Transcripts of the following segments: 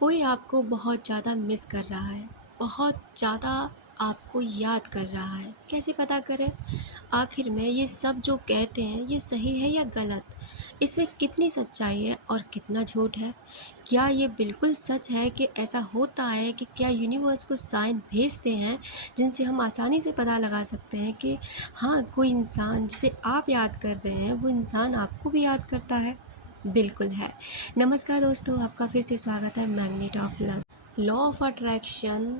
कोई आपको बहुत ज़्यादा मिस कर रहा है, बहुत ज़्यादा आपको याद कर रहा है। कैसे पता करें? आखिर में ये सब जो कहते हैं ये सही है या गलत? इसमें कितनी सच्चाई है और कितना झूठ है? क्या ये बिल्कुल सच है कि ऐसा होता है कि क्या यूनिवर्स को साइन भेजते हैं जिनसे हम आसानी से पता लगा सकते हैं कि हाँ, कोई इंसान जिसे आप याद कर रहे हैं वो इंसान आपको भी याद करता है? बिल्कुल है। नमस्कार दोस्तों, आपका फिर से स्वागत है magnet of love. Law of attraction,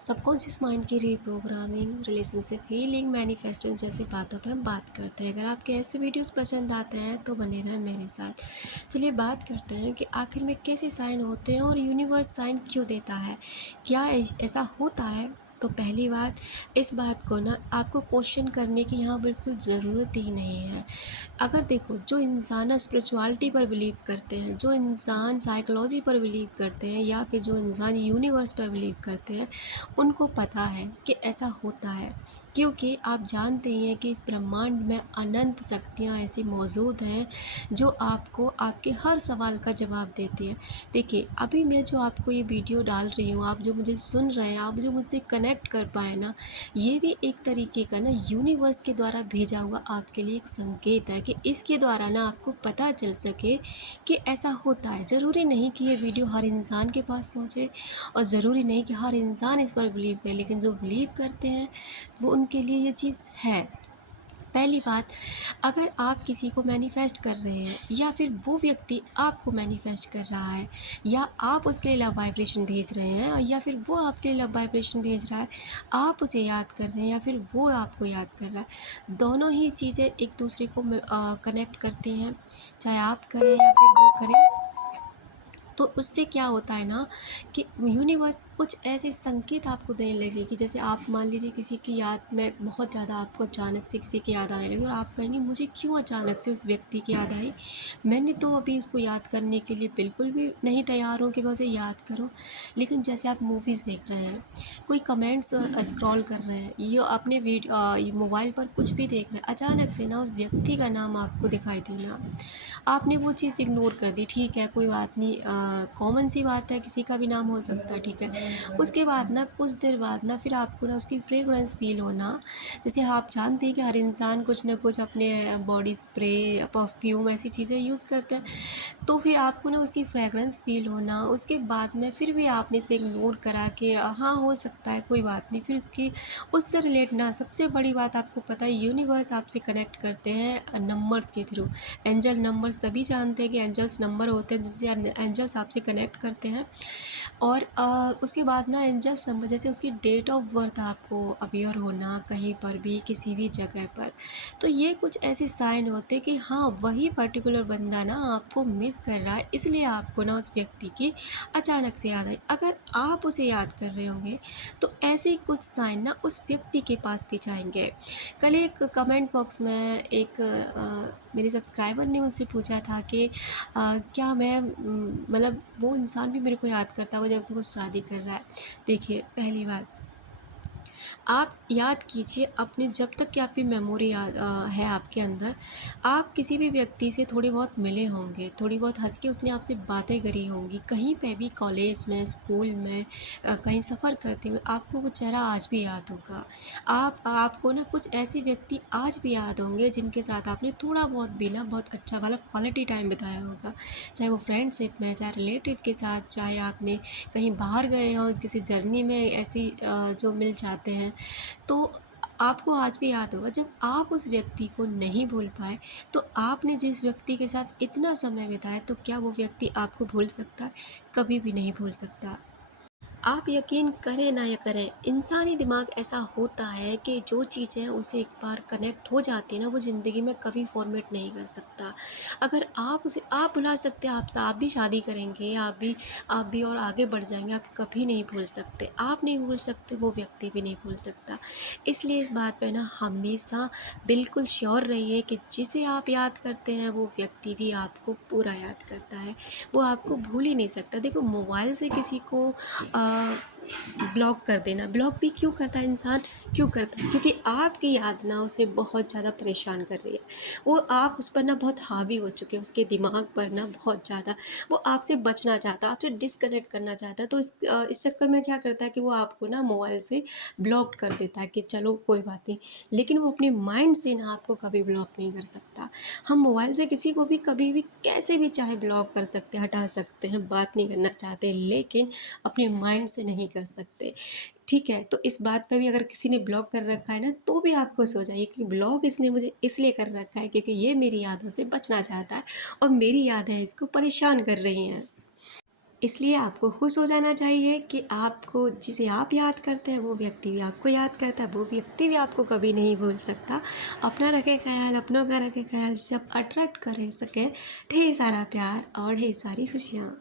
subconscious mind की रीप्रोग्रामिंग, रिलेशनशिप हीलिंग, मैनिफेस्टेशन जैसी बातों पे हम बात करते हैं। अगर आपके ऐसे वीडियोस पसंद आते हैं तो बने रहें मेरे साथ। चलिए बात करते हैं कि आखिर में कैसे साइन होते हैं और यूनिवर्स साइन क्यों देता है। क्या ऐसा होता है? तो पहली बात, इस बात को ना आपको क्वेश्चन करने की यहाँ बिल्कुल ज़रूरत ही नहीं है। अगर देखो, जो इंसान स्पिरिचुअलिटी पर बिलीव करते हैं, जो इंसान साइकोलॉजी पर बिलीव करते हैं या फिर जो इंसान यूनिवर्स पर बिलीव करते हैं, उनको पता है कि ऐसा होता है। क्योंकि आप जानते ही हैं कि इस ब्रह्मांड में अनंत शक्तियाँ ऐसी मौजूद हैं जो आपको आपके हर सवाल का जवाब देती हैं। देखिए, अभी मैं जो आपको ये वीडियो डाल रही हूँ, आप जो मुझे सुन रहे हैं, आप जो मुझसे कनेक्ट कर पाए ना, ये भी एक तरीके का ना यूनिवर्स के द्वारा भेजा हुआ आपके लिए एक संकेत है कि इसके द्वारा ना आपको पता चल सके कि ऐसा होता है। ज़रूरी नहीं कि ये वीडियो हर इंसान के पास पहुँचे और ज़रूरी नहीं कि हर इंसान इस पर बिलीव करे, लेकिन जो बिलीव करते हैं वो उनके लिए ये चीज़ है। पहली बात, अगर आप किसी को मैनिफेस्ट कर रहे हैं या फिर वो व्यक्ति आपको मैनिफेस्ट कर रहा है या आप उसके लिए लव वाइब्रेशन भेज रहे हैं या फिर वो आपके लिए लव वाइब्रेशन भेज रहा है, आप उसे याद कर रहे हैं या फिर वो आपको याद कर रहा है, दोनों ही चीज़ें एक दूसरे को कनेक्ट करती हैं। चाहे आप करें या फिर वो करें, तो उससे क्या होता है ना कि यूनिवर्स कुछ ऐसे संकेत आपको देने लगे कि जैसे आप मान लीजिए किसी की याद में बहुत ज़्यादा आपको अचानक से किसी की याद आने लगी और आप कहेंगे मुझे क्यों अचानक से उस व्यक्ति की याद आई, मैंने तो अभी उसको याद करने के लिए बिल्कुल भी नहीं तैयार हूँ कि मैं उसे याद करूँ। लेकिन जैसे आप मूवीज़ देख रहे हैं, कोई कमेंट्स स्क्रॉल कर रहे हैं, ये अपने वीडियो मोबाइल पर कुछ भी देख रहे हैं, अचानक से ना उस व्यक्ति का नाम आपको दिखाई देना, आपने वो चीज़ इग्नोर कर दी। ठीक है, कोई बात नहीं, कॉमन सी बात है, किसी का भी नाम हो सकता है, ठीक है। उसके बाद ना कुछ देर बाद ना फिर आपको ना उसकी फ्रेगरेंस फ़ील होना, जैसे आप जानते हैं कि हर इंसान कुछ ना कुछ अपने बॉडी स्प्रे, परफ्यूम ऐसी चीज़ें यूज़ करते हैं, तो फिर आपको ना उसकी फ्रेगरेंस फ़ील होना, उसके बाद में फिर भी आपने इसे इग्नोर करा कि हाँ, हो सकता है, कोई बात नहीं, फिर उससे रिलेट ना, सबसे बड़ी बात आपको पता है यूनिवर्स आपसे कनेक्ट करते हैं नंबर्स के थ्रू। एंजल नंबर सभी जानते हैं कि एंजल्स नंबर होते हैं जिनसे एंजल्स आपसे कनेक्ट करते हैं। और उसके बाद ना एंजल्स नंबर, जैसे उसकी डेट ऑफ बर्थ आपको अपियर होना कहीं पर भी किसी भी जगह पर, तो ये कुछ ऐसे साइन होते हैं कि हाँ, वही पर्टिकुलर बंदा ना आपको मिस कर रहा है, इसलिए आपको ना उस व्यक्ति की अचानक से याद आई। अगर आप उसे याद कर रहे होंगे तो ऐसे ही कुछ साइन ना उस व्यक्ति के पास भी जाएंगे। कल एक कमेंट बॉक्स में एक मेरे सब्सक्राइबर ने मुझसे पूछा था कि क्या मैं मतलब वो इंसान भी मेरे को याद करता होगा जब वो शादी कर रहा है। देखिए, पहली बात, आप याद कीजिए अपने, जब तक कि आपकी मेमोरी है आपके अंदर, आप किसी भी व्यक्ति से थोड़े बहुत मिले होंगे, थोड़ी बहुत हंस के उसने आपसे बातें करी होंगी, कहीं पे भी, कॉलेज में, स्कूल में, कहीं सफ़र करते हुए आपको वो चेहरा आज भी याद होगा। आपको ना कुछ ऐसे व्यक्ति आज भी याद होंगे जिनके साथ आपने थोड़ा बहुत भी ना बहुत अच्छा वाला क्वालिटी टाइम बिताया होगा, चाहे वो फ्रेंडशिप में, चाहे रिलेटिव के साथ, चाहे आपने कहीं बाहर गए हों, किसी जर्नी में ऐसी जो मिल जाते हैं, तो आपको आज भी याद होगा। जब आप उस व्यक्ति को नहीं भूल पाए, तो आपने जिस व्यक्ति के साथ इतना समय बिताया, तो क्या वो व्यक्ति आपको भूल सकता है? कभी भी नहीं भूल सकता। आप यकीन करें ना या करें, इंसानी दिमाग ऐसा होता है कि जो चीज़ें उसे एक बार कनेक्ट हो जाती है ना, वो ज़िंदगी में कभी फॉर्मेट नहीं कर सकता। अगर आप उसे, आप भुला सकते हैं, आप भी शादी करेंगे, आप भी और आगे बढ़ जाएंगे, आप कभी नहीं भूल सकते। आप नहीं भूल सकते, वो व्यक्ति भी नहीं भूल सकता। इसलिए इस बात पे ना हमेशा बिल्कुल श्योर रहिए कि जिसे आप याद करते हैं वो व्यक्ति भी आपको पूरा याद करता है, वो आपको भूल ही नहीं सकता। देखो, मोबाइल से किसी को ब्लॉक कर देना। ब्लॉक भी क्यों करता है इंसान, क्यों करता है? क्योंकि आपकी याद ना उसे बहुत ज़्यादा परेशान कर रही है। वो आप उस पर ना बहुत हावी हो चुके हैं, उसके दिमाग पर ना बहुत ज़्यादा। वो आपसे बचना चाहता है, आपसे डिस्कनेक्ट करना चाहता है। तो इस चक्कर में क्या करता है कि वो आपको ना मोबाइल से ब्लॉक कर देता है कि चलो कोई बात नहीं। लेकिन वो अपने माइंड से ना आपको कभी ब्लॉक नहीं कर सकता। हम मोबाइल से किसी को भी कभी भी कैसे भी चाहे ब्लॉक कर सकते हैं, हटा सकते हैं, बात नहीं करना चाहते, लेकिन अपने माइंड से नहीं कर सकते। ठीक है, तो इस बात पे भी अगर किसी ने ब्लॉक कर रखा है ना, तो भी आप खुश हो जाइए कि ब्लॉक इसने मुझे इसलिए कर रखा है क्योंकि ये मेरी यादों से बचना चाहता है और मेरी यादें इसको परेशान कर रही हैं। इसलिए आपको खुश हो जाना चाहिए कि आपको जिसे आप याद करते हैं वो व्यक्ति भी आपको याद करता है, वो व्यक्ति भी आपको कभी नहीं भूल सकता। अपना रखें ख्याल, अपनों का रखें ख्याल, सब अट्रैक्ट कर सकें ढेर सारा प्यार और ढेर सारी खुशियाँ।